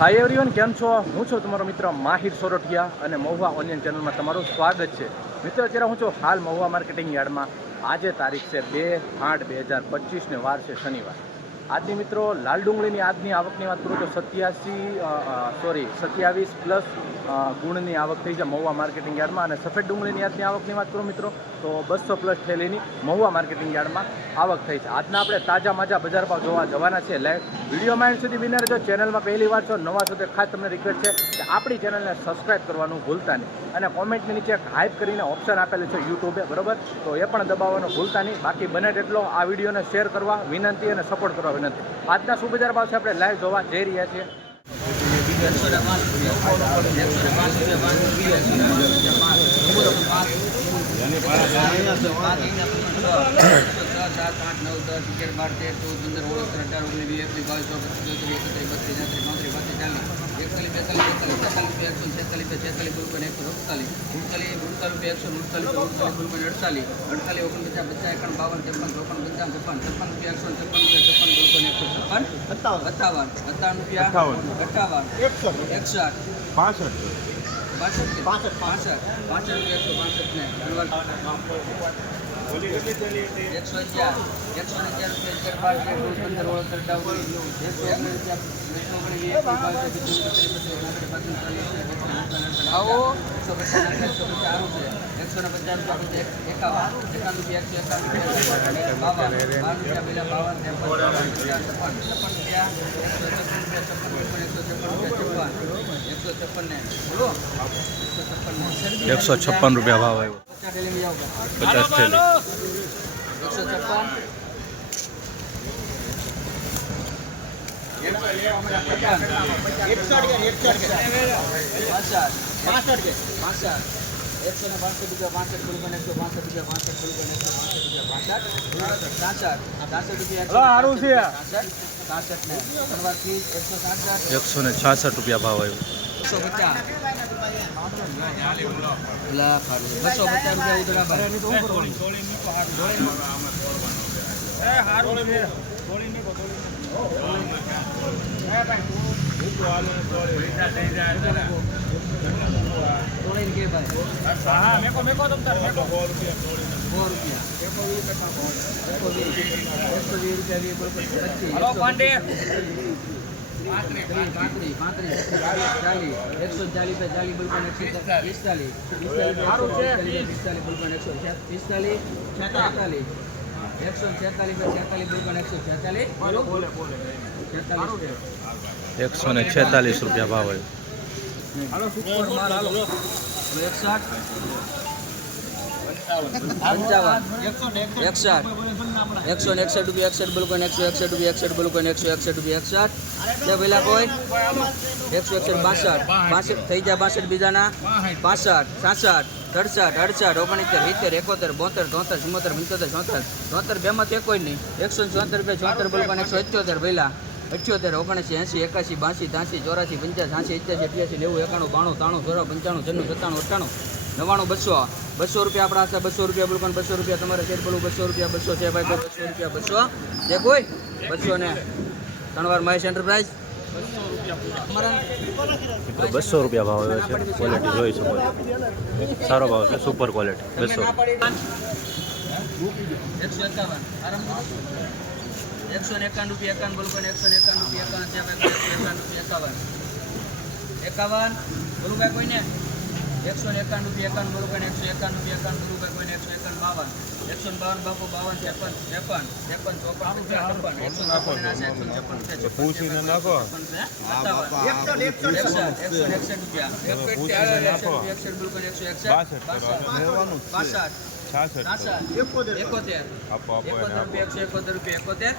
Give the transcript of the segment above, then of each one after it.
Hi everyone કેમ છો? હું છું તમારો મિત્ર માહિર સોરઠિયા અને મહુવા ઓનિયન ચેનલમાં તમારું સ્વાગત છે. મિત્રો, અત્યારે હું છું હાલ મહુવા માર્કેટિંગ યાર્ડમાં. આજે તારીખ છે બે આઠ બે હજાર પચીસને વાર છે શનિવાર. આજની મિત્રો, લાલ ડુંગળીની આજની આવકની વાત કરું તો સત્યાસી સોરી સત્યાવીસ પ્લસ ગુણની આવક થઈ છે મહુવા માર્કેટિંગ યાર્ડમાં અને સફેદ ડુંગળીની આજની આવકની વાત કરું મિત્રો તો બસો પ્લસ થેલીની મહુવા માર્કેટિંગ યાર્ડમાં આવક થઈ છે. આજના આપણે તાજા માજા બજાર ભાવ જોવા જવાના છે એટલે વિડીયોમાં એન્ડ સુધી બિના જો ચેનલમાં પહેલી વાર છો, નવા છો, તો ખાસ તમને રિક્વેસ્ટ છે કે આપણી ચેનલને સબસ્ક્રાઈબ કરવાનું ભૂલતા નહીં. અને કોમેન્ટની નીચે હાઇપ કરીને ઓપ્શન આપેલું છે યુટ્યુબે બરોબર? તો એ પણ દબાવવાનું ભૂલતા નહીં. બાકી બને તેટલો આ વિડીયોને શેર કરવા, વિનંતી અને સપોર્ટ કરવા વિનંતી આજના શું બજાર ભાવ છે આપણે લાઈવ જોવા જઈ રહ્યા છીએ. સાત આઠ નવ દસ અગિયાર બાર તેર પંદર સોળ અઢાર ઓગણીસ વીસ બાવીસ ચોવીસ ત્રીસ એકત્રીસ બત્રીસ તેત્રીસ ચોત્રીસ પાંત્રીસ ચાલીસ બેતાલીસ એકસો છેતાલીસ છેતાલીસ બુલકન એકસો સત્તાલીસ ઉડતાલીસ ઉડતાલીસ એકસો ઉડતાલીસ ઉડતાલીસ બુલકન અડતાલીસ. અડતાલીસ ઓગણપચાસ પચાસ એકાવન બાવન ત્રેપન ચોપન પંચાવન છપ્પન. છપ્પન રૂપિયા એકસો છપ્પન રૂપિયા છપ્પન બુલકન એકસો છપ્પન. સત્તાવન. સત્તાવન. રૂપિયા અઠાવન એકસઠ. પાસઠ. પાસઠ. પાસઠ પાસઠ. પાસઠ. એકસો પાસઠ ને. એકસો અગિયાર એકસો અગિયાર રૂપિયા અગિયાર બાર તેર પંદર અઢાર ઓગણીસ એકસો ઓગણીસ એકસો ઓગણીસ એકસો એકસો ને પચાસ રૂપિયા એકાવન એકાવન રૂપિયા એકસો એકાવન રૂપિયા બાવન રૂપિયા એકસો છપ્પન રૂપિયા એકસો છપ્પન ને બોલો એકસો છપ્પન ને એકસો છપ્પન રૂપિયા ભાવ આવ્યો પચાસ ડેલી જાઓ પચાસ થેલી એકસો છપ્પન એકસો ને પાંસઠ રૂપિયા પાંસઠ ગુલકન એકસો પાંસઠ રૂપિયા પાંસઠ ગુલકન એકસો પાંસઠ રૂપિયા પાંસઠ સાસઠ સાસઠ રૂપિયા સારું એકસો પચાસ પેલા બસો પચાસ રૂપિયા ઉતરા તોડીને પાંત્રીસ પાંત્રીસ ચાલીસ એકસો ચાલીસ ચાલીસ બોલપણ એકસો પિસ્તાલીસ પિસ્તાલીસ બોલપણ એકસો પિસ્તાલીસ છેતાલીસ એકસો છેતાલીસ છેતાલીસ બોલપણ એકસો છેતાલીસ એકસો ને છેતાલીસ રૂપિયા ભાવ હોય. એકસઠ પંચાવન એકસઠ. એકસો ને એકસઠ રૂપિયા, એકસઠ બલુકોન એકસો એકસઠ રૂપિયા, એકસઠ બલુકોન એકસો એકસઠ રૂપિયા, એકસઠ. તે પેલા કોઈ? એકસો એકસઠ, બાસઠ. બાસઠ થઈ જાય બાસઠ બીજાના. પાસઠ સાસઠ, સડસઠ, અડસઠ ઓગણીસેર સિત્તેર, એકોતેર, બોતેર, ચોતેર ચુમ્મોતેર પંચોતેર ચોતેર ચોતેર બેમાં તે કોઈ નહીં. એકસો ને ચોતેર રૂપિયા ચોતેર બલુકોન એકસો અઠ્યોતેર પહેલા અઠ્યોતેર, ઓગણસી, એંસી, એકાસી, બાસી, ત્યાંસી, ચોરાસી, પંચ્યાસી, સાસી એત્યાસી અઠ્યાસી, નેવું, એકાણું, બાણું, ત્રાણું ચોરા પંચાણું, છન્નું, સત્તાણું, અઠ્ઠાણું. નવ્વાણું બસો. બસો રૂપિયા આપણા હશે બસો રૂપિયા બોલું બસો રૂપિયા તમારે શેર બોલું બસો રૂપિયા બસો છે ભાઈ બસો રૂપિયા બસો. જે કોઈ બસો ને. ત્રણ વાર મહેશ એન્ટરપ્રાઇઝ મિત્રો બસો રૂપિયા ભાવ આવ્યો છે. ક્વોલિટી જોઈ શકો છો. સારો ભાવ છે સુપર ક્વોલિટી બસો. એકસો એકાવન. એકસો એકાવન રૂપિયા એકાવન બોલું એકસો એકાવન રૂપિયા એકાવન રૂપિયા એકાવન. એકાવન. બોલું ભાઈ કોઈને? એકસો એકાણું રૂપિયા એકાવન બોલું એકસો એકાણું રૂપિયા એકાણું ભાઈ કોઈને એકસો એકાવન બાવન. એકસો બાવન બાપુ બાવન ત્રેપન ત્રેપન ત્રેપન ચોપન ત્રેપન એકસો છપ્પન એકસો છપ્પન છે પૂછીને નાખો. એકસઠ એકસો ને એકસઠ રૂપિયા. એકસઠ બિલકુલ એકસો એકસઠ? બાસઠ છાસઠ એકોતેર. રૂપિયા એકસો એકોતેર રૂપિયા એકોતેર.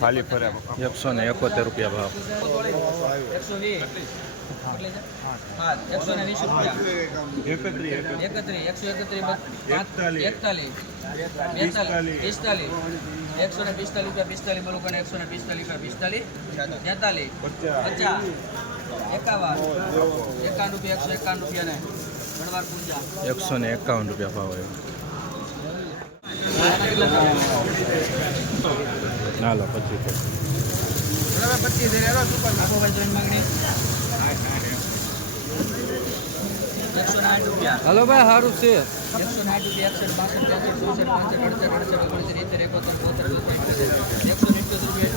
ખાલી ફરે. એકસો ને એકોતેર રૂપિયા ભાવ. એકસો વીસ. એકસો ને વીસ રૂપિયા. એકત્રીસ એકત્રીસ એકસો એકત્રીસ એકતાલીસ. બેતાલીસ પિસ્તાલીસ. એકસો ને પિસ્તાલીસ રૂપિયા પિસ્તાલીસ બોલો એકસો ને પિસ્તાલીસ રૂપિયા પિસ્તાલીસ. તેતાલીસ પચાસ. પચાસ. એકાવન. એકાવન રૂપિયા એકસો એકાવન રૂપિયા ને ગણવાર પૂંજા. એકસો ને એકાવન રૂપિયા ભાવ આવ્યો ના લો પચીસ. બરાબર આપો ભાઈ જોઈન માંગણી. એકસો ને આઠ રૂપિયા. હલો ભાઈ સારું છે. એકસો આઠ રૂપિયા એકસઠ બાસઠ ત્રેસઠ ચોસઠ પાંસઠ અડસઠ અડસઠ ઓગણસિત્તેર ઇત્તેર એકોતેર બોતેર એકસો ને રૂપિયા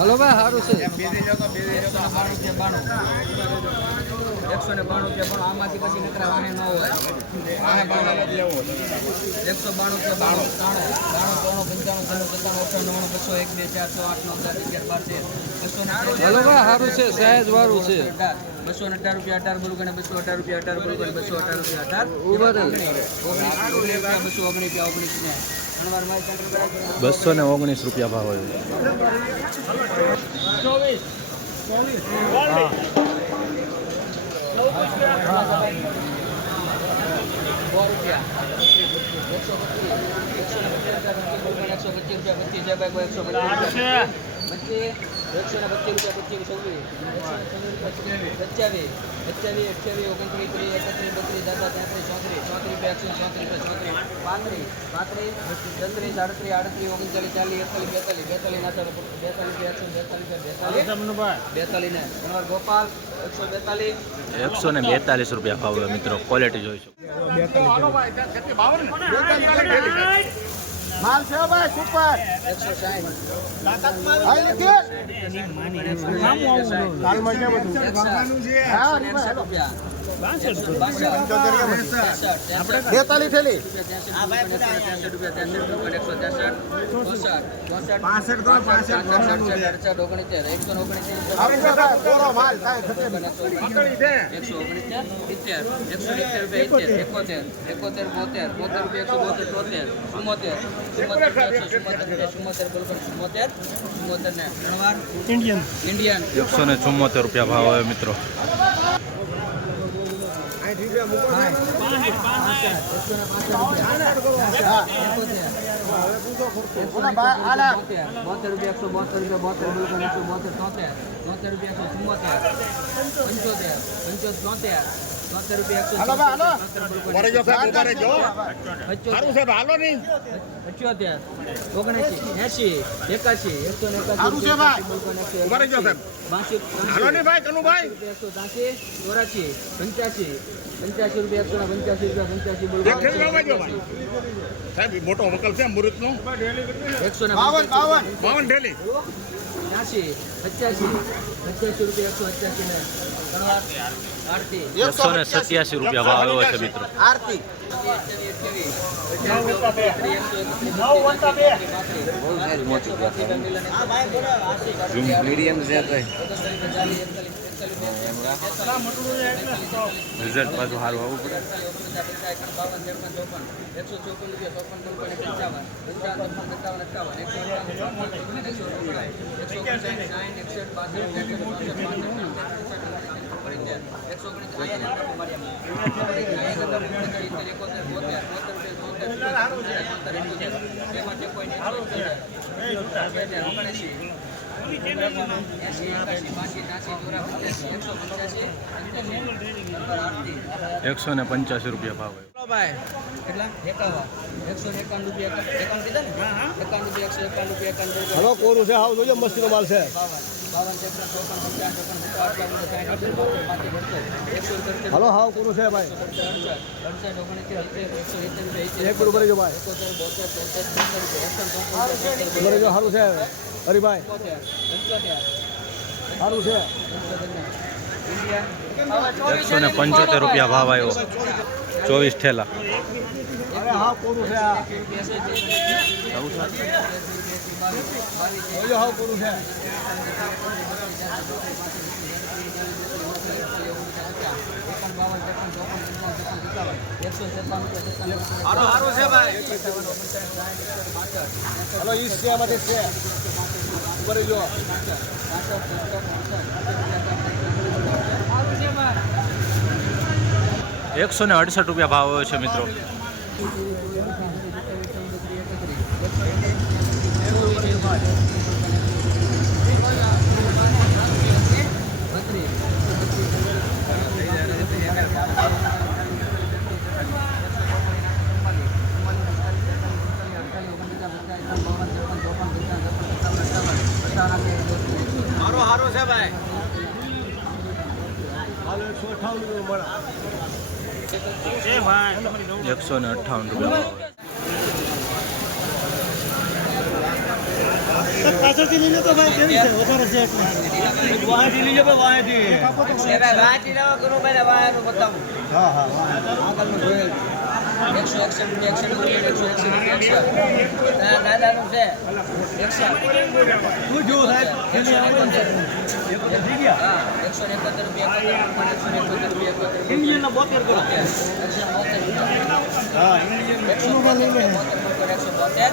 હલો. ભાઈ સારું છે. એકસો ને બાણું રૂપિયા પણ આમાંથી પછી નકરા વાહે ન હોય. એકસો બાણું રૂપિયા બાણું. ત્રાણું બાણું ત્રણું પંચાણું ત્રણ સત્તાણું અઠાણું નવ્વાણું બસો એક બે ચાર છ આઠ નવ દસ અગિયાર બાર તેર. બસો ને સારું છે સહેજ વાળું છે. બસો ને અઢાર રૂપિયા અઢાર બોલું ગણે બસો અઢાર રૂપિયા અઢાર બોલું ગણે બસો અઢાર રૂપિયા અઢાર. બસો ઓગણીસ રૂપિયા ઓગણીસ ને. બસો ને ઓગણીસ રૂપિયા ભાવ આવ્યો સો રૂપિયા એકસો પચીસ રૂપિયા પચીસ જય એકસો પચીસ રૂપિયા પચીસ એકસો ને પચીસ રૂપિયા પચીસ પચાવીસ પચાવીસ અઠ્યાવીસ ઓગણત્રીસ ત્રીસ એકત્રીસ બત્રીસ દાદા તેત્રીસ ચોત્રીસ ચોત્રીસ રૂપિયા એકસો ચોત્રીસ રૂપિયા ચોત્રીસ પાંત્રીસ પાંત્રીસ છત્રીસ આડત્રીસ આડત્રીસ ઓગણચાલીસ ચાલીસ એકતાલીસ બેતાલીસ બેતાલીસ ના ચાલો બેતાલીસ એકસો બેતાલીસ બેતાલીસ બેતાલીસ ને. ગોપાલ એકસો બેતાલીસ. એકસો ને બેતાલીસ રૂપિયા ભાવ મિત્રો. ક્વોલિટી જોઈશું. માલ છે ભાઈ સુપર. એકસો સાઠ હાલ નીકળ. હાલમાં ક્યાં બધું? હા, એકસઠ રૂપિયા. એકસો બાસઠ આપણે બેતાલી થેલી બોતેર. બોતેર ભાઈ, પૂરો બોતેર તોતેર ખતમ. એકસો ને ચુમ્મોતેર રૂપિયા ભાવ આવે મિત્રો બોતેર રૂપિયા એકસો બોતેર રૂપિયા બોતેર એકસો બોતેર તોતેર તોતેર રૂપિયા એકસો ચુમ્મોતેર પંચોતેર પંચોતેર હાલો ભાઈ, હાલો. સાહેબ, ઊભા રહેજો. સારું છે ભાઈ. ઊભા રહેજો સાહેબ. ત્યાંસી ચોરાશી. પંચ્યાસી. પંચ્યાસી રૂપિયા એકસો પંચ્યાસી રૂપિયા પંચ્યાસી બોલો મોટો વકલ છે મુહૂર્ત નો એકસો ને બાવન બાવન. બાવન ઢેલી ત્યાંસી પચાસી પચાસી રૂપિયા એકસો પચાસી ને ત્રણ આરતી. એકસો ને સત્યાસી રૂપિયા ભાવ આવ્યો છે મિત્રો. આરતી. મીડિયમ રિઝલ્ટ પાછું સારું આવવું પડે. એકસો ચોપન રૂપિયા ચોપન પંચાવન પંચાવન અઠાવન એકસો ઓગણીસ એકસો એકસો બોતેર સાઠ એકસઠ બાસઠ એકસો એકસો ને પંચ્યાસી રૂપિયા ભાવ આવ્યો કેટલા એકાવન એકસો એકાવન રૂપિયા એકાવન કીધા ને એકાવન રૂપિયા એકસો એકાવન રૂપિયા એકાવન રૂપિયા હલો કોરું છે હાવ જોજો મસ્તીનો માલ છે હલો હાવ કોરું છે ભાઈ રૂપિયા એક ભરી જો ભાઈ જો સારું છે હરીભાઈ સારું છે એકસો ને પંચોતેર રૂપિયા ભાવ આવ્યો ચોવીસ ઠેલા હવે હાવ કોરું છે આ જોજો હાવ કોરું છે સારું છે ભાઈ હલો ઈસ છે આમાંથી છે ભરી જો એકસો ને અડસઠ રૂપિયા ભાવ આવ્યો છે મિત્રો. પાછળથી લઈ લો તો ભાઈ કેવી છે? વધારે છે એટલે. વાહેથી લઈ લો ભાઈ હા હા એકસો એકસો દાદાનું છે. એકસઠ. શું જોવું સાહેબ? એકસો એકોતેર. થઈ હા એકસો ને એકોતેર રૂપિયા એકસો બોતેર કરો. એકસો બોતેર. હા ઇન્ડિયન. એકસો બોતેર બોતેર.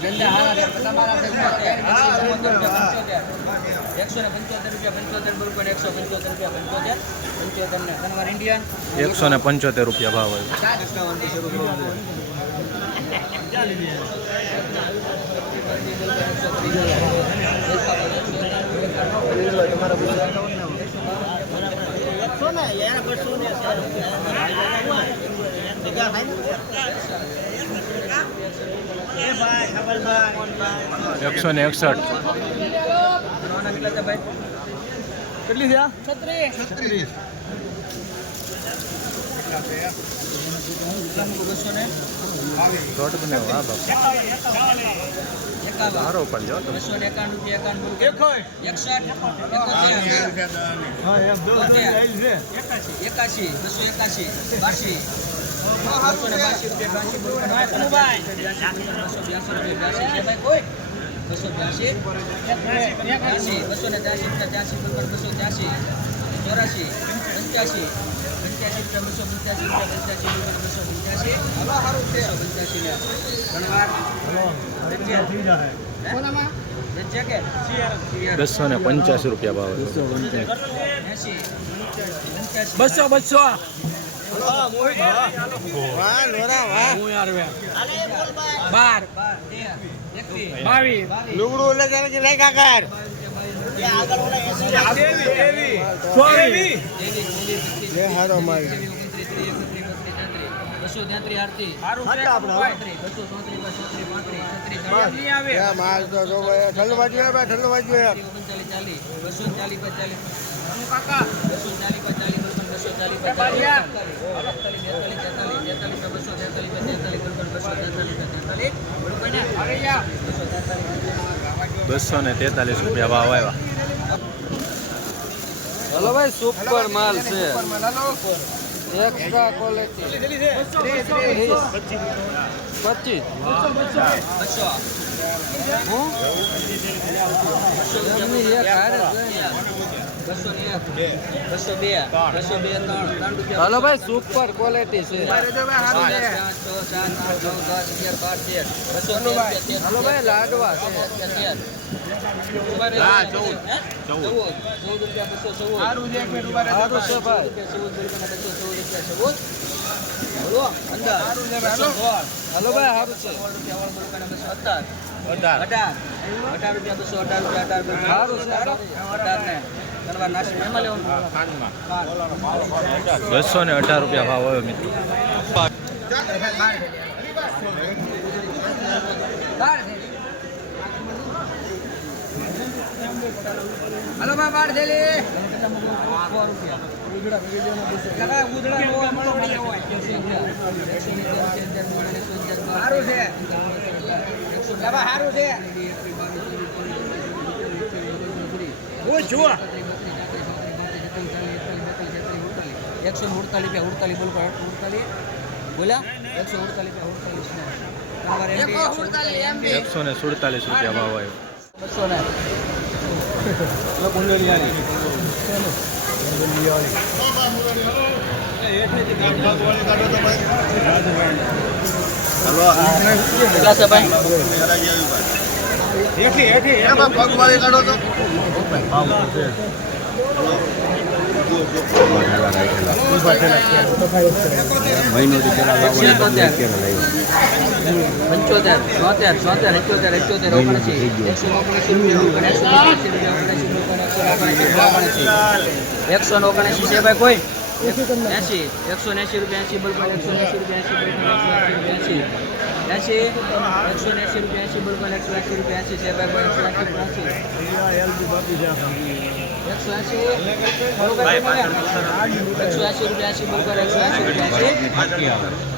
પણ એકસો રૂપિયા ન પંચોતેર રૂપિયા પંચોતેર બરોબર એકસો પંચોતેર રૂપિયા પંચોતેર. પંચોતેર ને તમારે ઇન્ડિયન. એકસો ને પંચોતેર રૂપિયા ભાવ આવ્યો એકસો ને એકસઠ કેટલા થયા છત્રીસ દોઢ બનાવો હા બાપુ સારો ઉપર લ્યો બસો ને રૂપિયા એકાશી બસો એકાશી બાસી બસો ને બાસી ને ત્યાસી ત્યાસી બસો ત્યાસી ચોરાસી પંચ્યાસી પંચ્યાસી રૂપિયા બસો પંચ્યાસી રૂપિયા બસો પંચ્યાસી બસો પંચ્યાસી ને ઘણીવાર બસો ને પંચ્યાસી રૂપિયા ભાવ બસો બસો. બાર બાવીસ લુગડું એટલે લઈ કાકર હારો મારી બસો આરતી ઠલ્લો બાજુ ચાલીસ ચાલીસ બસો ચાલીસ ચાલીસ બસો ને તેતાલીસ રૂપિયા ભાવ આવ્યા હલો ભાઈ સુપર માલ છે એક્સ્ટ્રા ક્વોલિટી પચીસ હું હલો ભાઈ સુપર ક્વોલિટી છે. હલો ભાઈ. લાડવા છે. હલો. ભાઈ સારું છે. અઢાર અઢાર. અઢાર. અઢાર રૂપિયા બસો અઢાર રૂપિયા અઢાર રૂપિયા સારું છે અઢાર ને બસો ને અઢાર રૂપિયા ભાવ આવ્યો મિત્રો. હલો ભાઈ બાર મળો સારું છે. સારું છે. ઓય જુઓ એકસો ને ઉડતાલીસ રૂપિયા ઉડતાલીસ બોલ ઉડતાલીસ બોલ્યા? એકસો ઉડતાલીસ રૂપિયા ઉડતાલીસ એકસો ને સુડતાલીસ રૂપિયા ભાવ આવ્યો. બસો ને કેટલા છે ભાઈ? હેઠી હેઠી એમાં પગવાળી કાઢો તો મહિનોથી પેલા એકોતેર પંચોતેર ચોતેર ચોતેર એકોતેર એકોતેર ઓગણસી એકસો ઓગણસી એકસો ઓગણસી છે ભાઈ કોઈ એસી એકસો એસી રૂપિયા એસી બલબલ એકસો એસી રૂપિયા એસી એસી એકસો એસી રૂપિયા એસી બલબલ એકસો એસી રૂપિયા એસી છે ભાઈ એકસો એસી એકસો એસી એકસો એસી રૂપિયા એસી બલબલ એકસો એસી રૂપિયા એસી